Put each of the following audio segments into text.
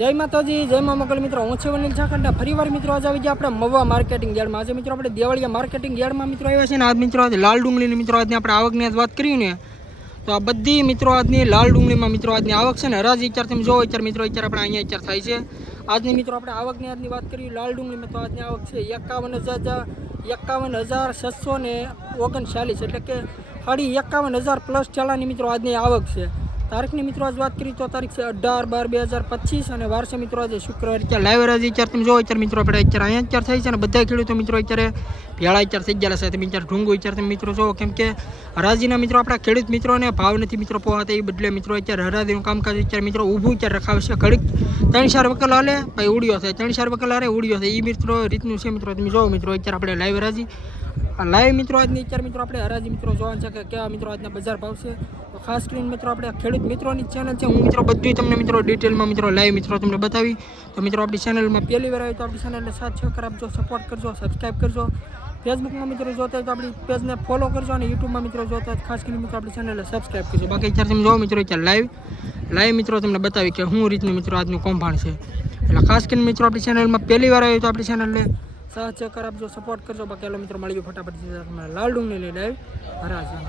જય માતાજી, જય મા મંગલ મિત્રો. હું છું વનિલ ઝાખંડા. ફરીવાર મિત્રો આજે આવી ગયા આપણે મવા માર્કેટિંગ યાર્ડમાં. આજે મિત્રો આપણે દેવાળિયા માર્કેટિંગ યાર્ડમાં મિત્રો આવ્યા છે ને. આજ મિત્રો આજે લાલ ડુંગળીની મિત્રો આજની આપણે આવકની આજ વાત કરી ને, તો આ બધી મિત્રો આજની લાલ ડુંગળીમાં મિત્રો આજની આવક છે ને હરાજી વિચાર તમે જોવો વિચાર મિત્રો વિચાર આપણે અહીંયા વિચાર થાય છે. આજની મિત્રો આપણે આવકની આજની વાત કરી લાલ ડુંગળીમાં, તો આજની આવક છે 51,639 એટલે કે 51,000 પ્લસ ચાલાની મિત્રો આજની આવક છે. તારીખની મિત્રો આજ વાત કરી તો તારીખ છે 18/12/2025 અને વાર છે મિત્રો આજે શુક્રવાર. ત્યાં લાઈવ હરાજી વિચાર તમે જોવો વિચાર મિત્રો આપણે અત્યારે અહીંયા વિચાર થાય છે ને બધા ખેડૂતો મિત્રો અત્યારે ભેળા વિચાર થઈ ગયા છે. તમે વિચાર ઢુંગો વિચાર તમે મિત્રો જોવો, કેમ કે હરાજીના મિત્રો આપણા ખેડૂત મિત્રોને ભાવ નથી મિત્રો પોહાતા, એ બદલે મિત્રો અત્યારે હરાજીનું કામકાજ વિચાર મિત્રો ઊભું વિચાર રખાવે છે. ઘડીક 3-4 વકલ હાલે ભાઈ ઉડ્યો થાય, 3-4 વકલ હારે ઉડ્યો થાય, એ મિત્રો રીતનું છે મિત્રો. તમે જોવો મિત્રો અત્યારે આપણે લાઈવ હરાજી લાઈવ મિત્રો આજની અત્યારે મિત્રો આપણે હરાજી મિત્રો જોવાનું છે કે કેવા મિત્રો આજના બજાર ભાવ છે. તો ખાસ કરીને મિત્રો આપણે ખેડૂત મિત્રોની ચેનલ છે, હું મિત્રો બધું તમને મિત્રો ડિટેલમાં મિત્રો લાઈવ મિત્રો તમને બતાવી. તો મિત્રો આપણી ચેનલમાં પહેલી વાર આવી તો આપણી ચેનલને સાથ સહકાર આપજો, સપોર્ટ કરજો, સબસ્ક્રાઈબ કરજો. ફેસબુકમાં મિત્રો જોતા હોય તો આપણી પેજને ફોલો કરજો અને યુટ્યુબમાં મિત્રો જોતા હોય ખાસ કરીને મિત્રો આપણી ચેનલને સબસ્ક્રાઈબ કરજો. બાકી અત્યારે તમે જોવો મિત્રો અત્યારે લાઈવ મિત્રો તમને બતાવી કે શું રીતનું મિત્રો આજનું કૌભાંડ છે. એટલે ખાસ કરીને મિત્રો આપણી ચેનલમાં પહેલી વાર આવી તો આપણી ચેનલને સાથ સહકાર આપજો, સપોર્ટ કરજો. બાકી ચાલો મિત્રો મળી ગયો ફટાફટ લાલ ડુંગળી લઈ લાઈવ હરાજી.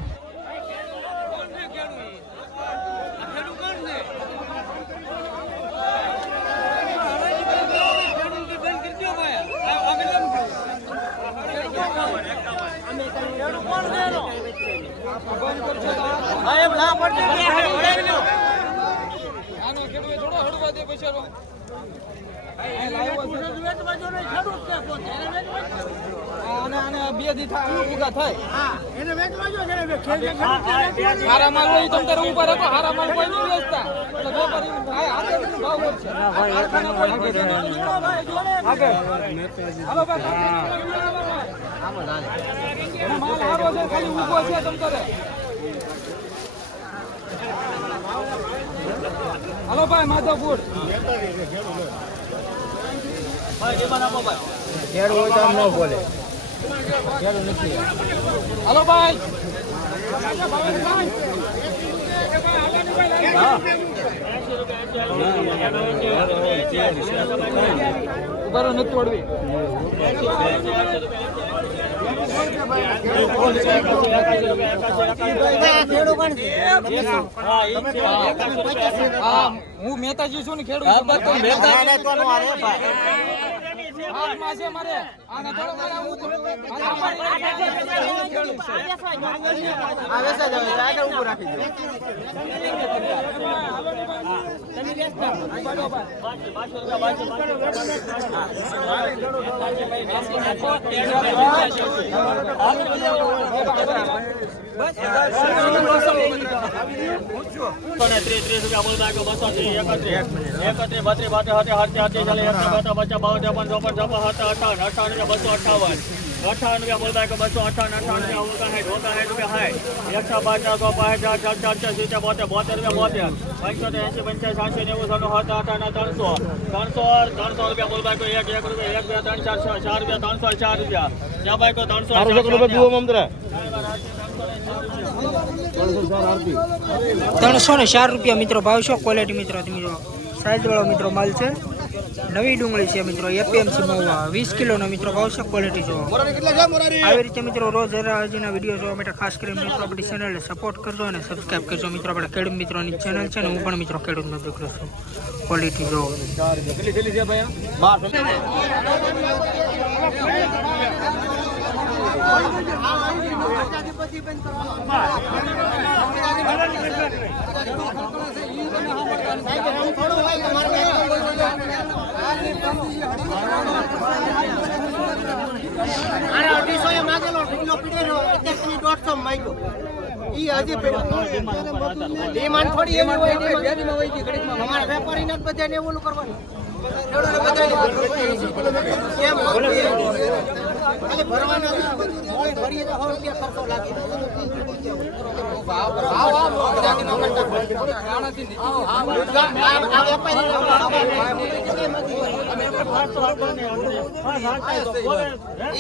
હલો ભાઈ માધવપુર બોલે હલો ભાઈ ઉભારો નથી વળવી. હું મહેતાજી છું ને ખેડૂત ₹304 મિત્રો ભાવ છો. ક્વોલિટી મિત્રો તમે જો સાઈઝ વાળો મિત્રો માલ છે, નવી ડુંગળી છે મિત્રો, એપીએમસી મહુવા 20 કિલોનો મિત્રો ભાવ છે. ક્વોલિટી જો આવી રીતે મિત્રો રોજ હરાજીના વિડીયો જોવા માટે ખાસ કરીને મિત્રો આપણી ચેનલને સપોર્ટ કરજો અને સબસ્ક્રાઈબ કરજો. મિત્રો આપણે ખેડૂત મિત્રોની ચેનલ છે ને હું પણ મિત્રો ખેડૂત મજૂર છું. ક્વોલિટી જો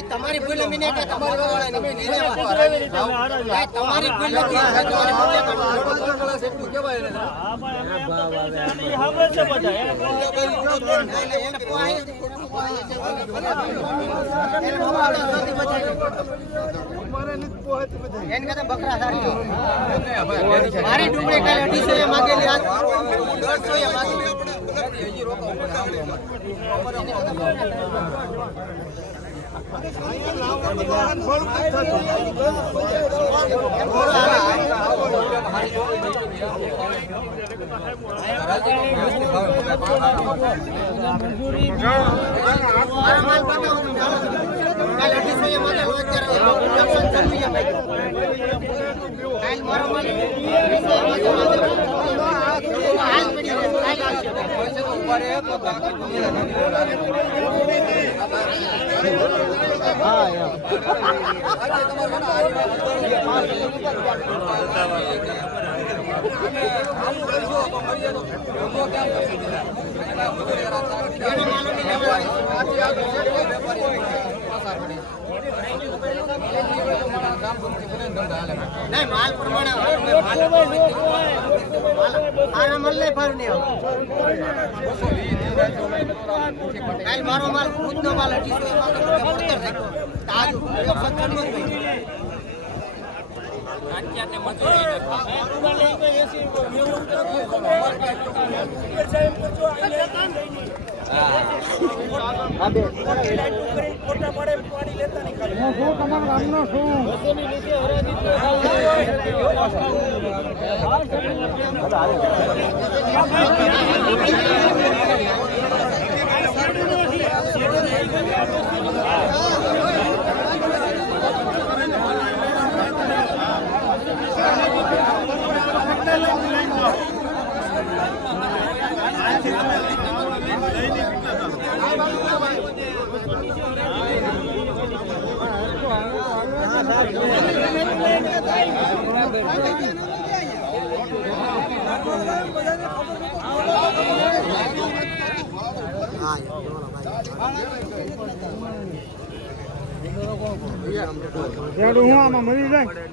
તમારી ભૂલ મિને કે તમારી વાળાની મેં નીરે તમારી ભૂલ નથી તમારી ભૂલ એટલું કહેવાય ને હા ભાઈ અમે ખબર છે બધા એને બકરા સારી મારી ડુંગળી કાલે 250 માંગેલી આજ 150 માંગેલી नहीं माल प्रमाणे माल नहीं भर नहीं काल मारो माल खुद नो माल 18 माल ताज 195 અત્યારે મરી જાય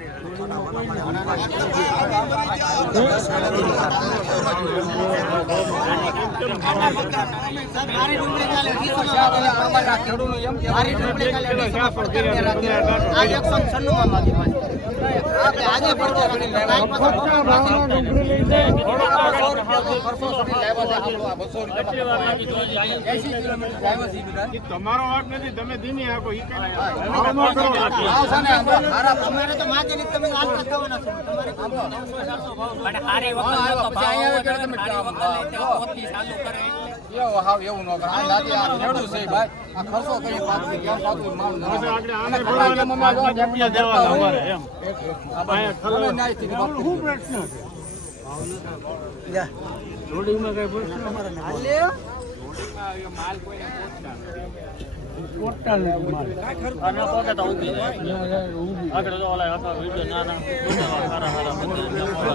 તમારો વાક નથી તમે ધીમી આખો અમારે તો માગે નહીં તમે હાલતા થવાના છો તમારે પણ હારે વખત તો ભાઈ આવે કે તમે હારે વખત લઈ પોતી ચાલુ કરે એવો હાવ એવું ન કરે આ લાદી આ નેડું છે ભાઈ આ ખર્ચો કરી પાકી કેમ પાકું માલ ન પછી આગળ આને ભરવાના મમ્મા જો જપિયા દેવાના અમારે એમ આ ભાઈ ખલો નાઈ થી બાપુ ખૂબ પ્રશ્ન છે જા લોડિંગમાં કઈ પ્રશ્ન અમારે ન હાલે લોડિંગમાં એ માલ કોઈને પોટલ માલ આના પોતે તો ઊભી જાય આગળ તો ઓલા હતો વિડિયો નાના સારા સારા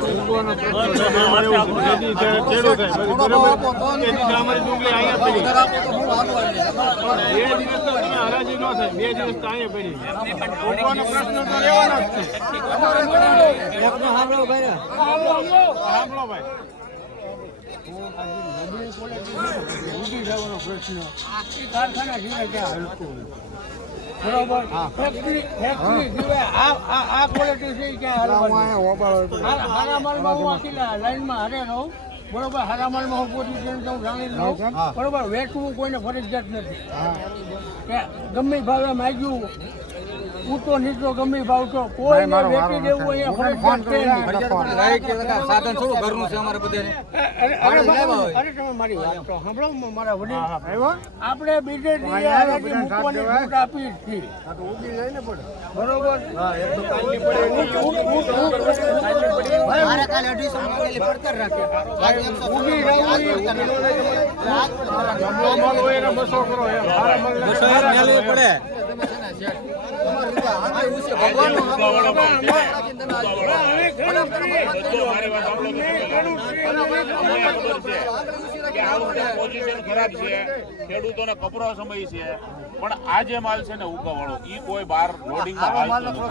ઊંઘવાનો પ્રશ્ન મારે નદી ચેડો થાય બરાબર એની અમારી ડુંગળી અહીંયા પડી હું આગળ આવી એ દિવસ તો હરાજી ન થાય બે દિવસ તો અહીંયા પડી ઊંઘવાનો પ્રશ્ન તો રહેવાનો જ છે એકનો સાંભળો ભાઈ સાંભળો ભાઈ ઉડી જવાનો પ્રશ્ન આખી કારખાના જીવે ક્યાં હલતું બરોબર ફેક્ટરી જીવે આ ક્વોલિટી છે ક્યાં હલવાનું હારા માલમાં હું આખી લાઈનમાં હારે રહું બરોબર હારા માલમાં હું પોઝિશન જાણી લઉં બરોબર વેચવું કોઈને ફરજિયાત નથી કે ગમે ભાવે માગ્યું ઊંચો નીચો ગમે ભાવ તો કોઈ વેચી દેવું અહીંયા ફરજિયાત છે સાધન થોડું ઘરનું છે અમારે બધાને અરે તમે મારી વાત તો સાંભળો મારા વડીલ આપણે બીજે હરાજી મૂકવાની છૂટ આપી જ છીએ ઊભી લઈને પડે બરોબર મારે કાલે 250 માંગેલી પડતર રાખે ઊભી રહી માલ હોય એને 200 કરો એમ 200 મેલવી પડે પોઝિશન ખરાબ છે, ખેડૂતોને કપરો સમય છે, પણ આ જે માલ છે ને ઉગાવાળો ઈ કોઈ બાર લોડિંગમાં હાલતો નથી.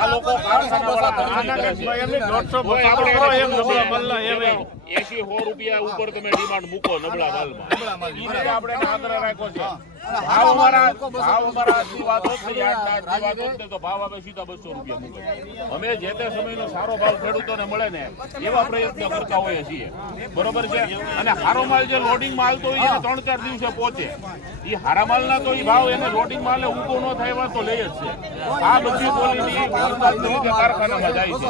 આ લોકો કારખાનાવાળા ખરીદી કરે છે. કોઈ આપણે 80-100 રૂપિયા ઉપર તમે ડિમાન્ડ મૂકો નબળા માલમાં, ઈ રીતે આપણે આગ્રહ રાખ્યો છે. ભાવ અમારા આટલી વાતો થઈ, આટલી વાતો જ તો ભાવ આવે સીધા 200 રૂપિયા મૂકે. અમે જે તે સમયનો સારો ભાવ ખેડૂતોને મળે ને એવા પ્રયત્ન કરતા હોઈએ છીએ, બરોબર છે. અને હારો માલ જે લોડિંગ માં હાલતો હોય એને 3-4 દિવસે પહોંચે, એ હારા માલના તો એ ભાવ એને લોડિંગ માલે ઊભો ન થાય એવા તો લઈ જ છે. આ બધી ક્વોલિટી વરસાદને લીધે કારખાનામાં જાય છે.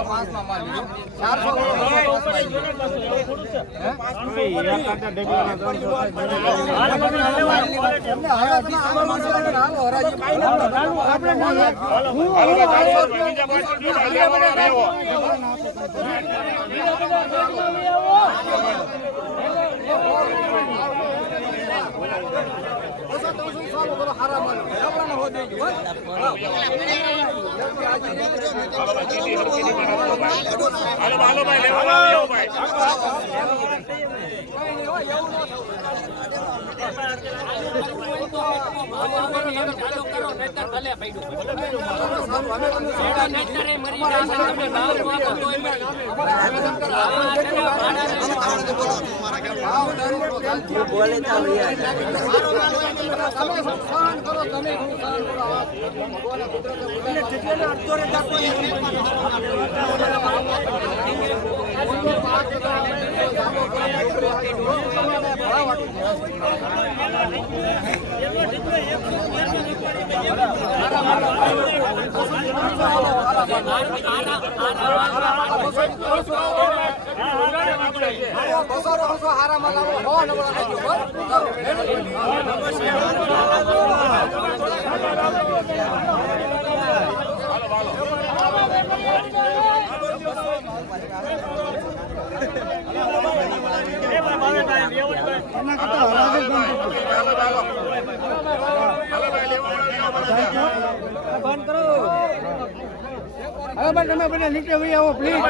હવે ભાઈ તમે બધા નીચે વહી આવો પ્લીઝ.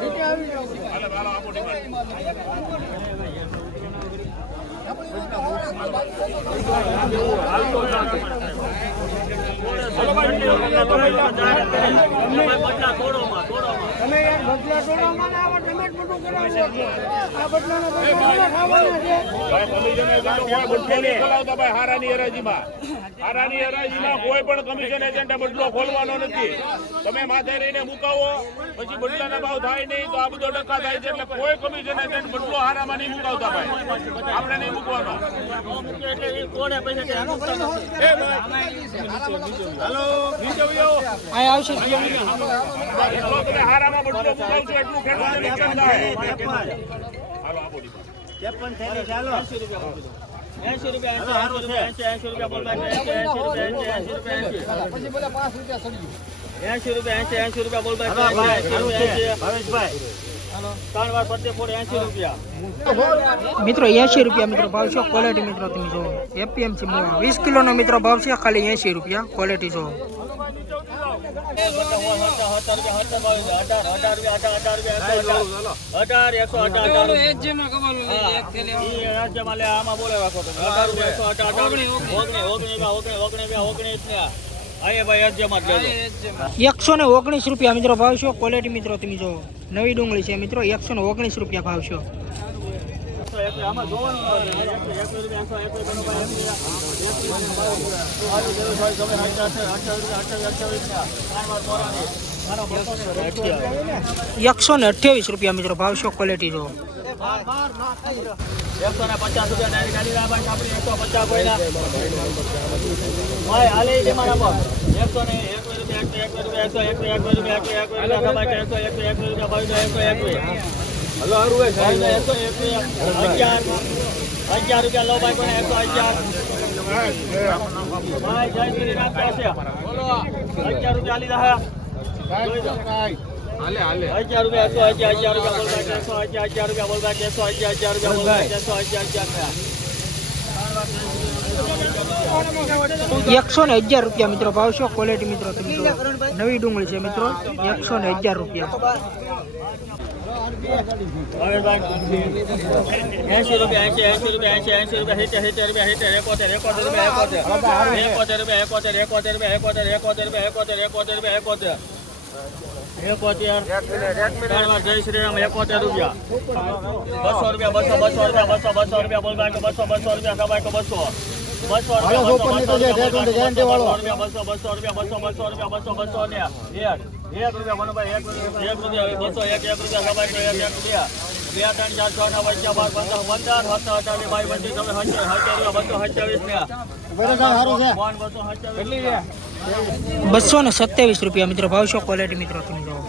નીચે આવી જાઓ. તમે યાર બદલા ટોળામાં ના આવો, પેમેન્ટ મોટું કરાવો. આ બદલાનો ખાવાના છે. હારાની હરાજીમાં કોઈ પણ કમિશન એજન્ટે બદલો ખોલવાનો નથી. તમે માથે રહીને મુકાવો પછી બદલાના ભાવ થાય નહીં તો આ બધો ટકા થાય છે. એટલે કોઈ કમિશન એજન્ટ બદલો હારામાં નહીં મુકાવતા ભાઈ, આપણે નહીં મૂકવાનો. હાલો નીચે આવો. આવશે એટલો તમે હારામાં બદલો મુકાવશો એટલું ખેડૂતને નુકસાન થાય. હાલો આપો 53 થેલી ચાલો 80 રૂપિયા બોલ બાકી 80 રૂપિયા પછી બોલે 5 રૂપિયા સડી ગયું. 80 રૂપિયા બોલ બાકી ભાવેશભાઈ 3 વાર પત્તે ફોડ 80 રૂપિયા મિત્રો 80 રૂપિયા મિત્રો ભાવ છે. ક્વોલિટી મિત્રો તમે જો એપીએમસી 20 કિલોનો મિત્રો ભાવ છે, ખાલી 80 રૂપિયા. ક્વોલિટી જો 119 રૂપિયા મિત્રો ભાવ છે. ક્વોલિટી મિત્રો તમે જો નવી ડુંગળી છે મિત્રો, 119 રૂપિયા ભાવ છે. એકસો ને 28 રૂપિયા મિત્રો ભાવ છે. ક્વોલિટી જો 150 રૂપિયા ગાડી ભાઈ આપણી 150 કોઈના ભાઈ હાલે છે મારા પર 101 હલો હારું હોય સાહેબ 11 રૂપિયા લો ભાઈ કોને 111 ભાઈ જય શ્રી રામ પાસે બોલો 11 રૂપિયા આલી દા હાલે 11 રૂપિયા 11 રૂપિયા બોલ ભાઈ 111 રૂપિયા બોલ ભાઈ 111 રૂપિયા બોલ ભાઈ 111 રૂપિયા 111 રૂપિયા મિત્રો ભાવ છે. ક્વોલિટી મિત્રો તમે જુઓ. નવી ડુંગળી છે મિત્રો 111 રૂપિયા. 80 રૂપિયા 80 રૂપિયા 70 રૂપિયા 71 રૂપિયા 71 જય શ્રી રામ 71 રૂપિયા 200 રૂપિયા 200 રૂપિયા બોલ બાઈક 200 રૂપિયા કબાઈક 200 227 રૂપિયા મિત્રો ભાવ છે. ક્વોલિટી મિત્રો તમે જુઓ.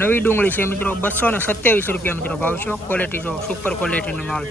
નવી ડુંગળી છે મિત્રો 227 રૂપિયા મિત્રો ભાવ છે. ક્વોલિટી જો સુપર ક્વોલિટીનો માલ.